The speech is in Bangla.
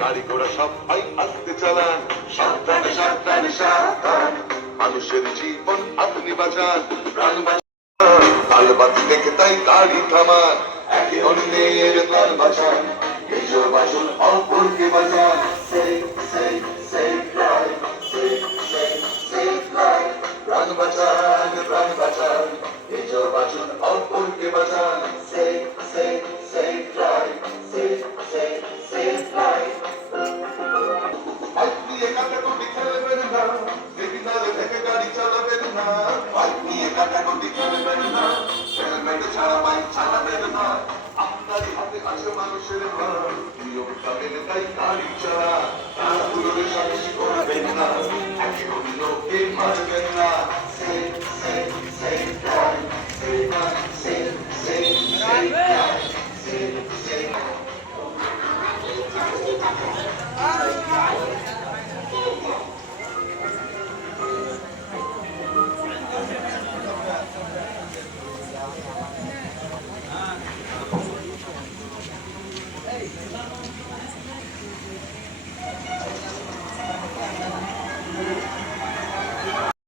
গাড়ি ঘোড়া সবাই আস্তে চালান, সাবধানে সাবধানে সাবধান। মানুষের জীবন আপনি বাঁচান, প্রাণ বাঁচান। লাল বাতি দেখে তাই গাড়ি থামান, একে অন্যের প্রাণ বাঁচান। নিজের বাঁচুন, অপরকে বাঁচান। প্রাণ বাঁচান, প্রাণ বাঁচান। নিজের বাঁচুন, অপরকে বাঁচান। বাইক নিয়ে কাটাকুটি খেলবেন না, সিগনালে থেকে গাড়ি চালাবেন না। বাইক নিয়ে কাটাকুটি খেলবেন না, হেলমেট ছাড়া বাইক চালাবেন না। আপনারই হাতে আছে মানুষের প্রাণ, নিয়মটা মেনে তাই গাড়ি চালান। তাড়াহুড়োর সাহস করবেন না।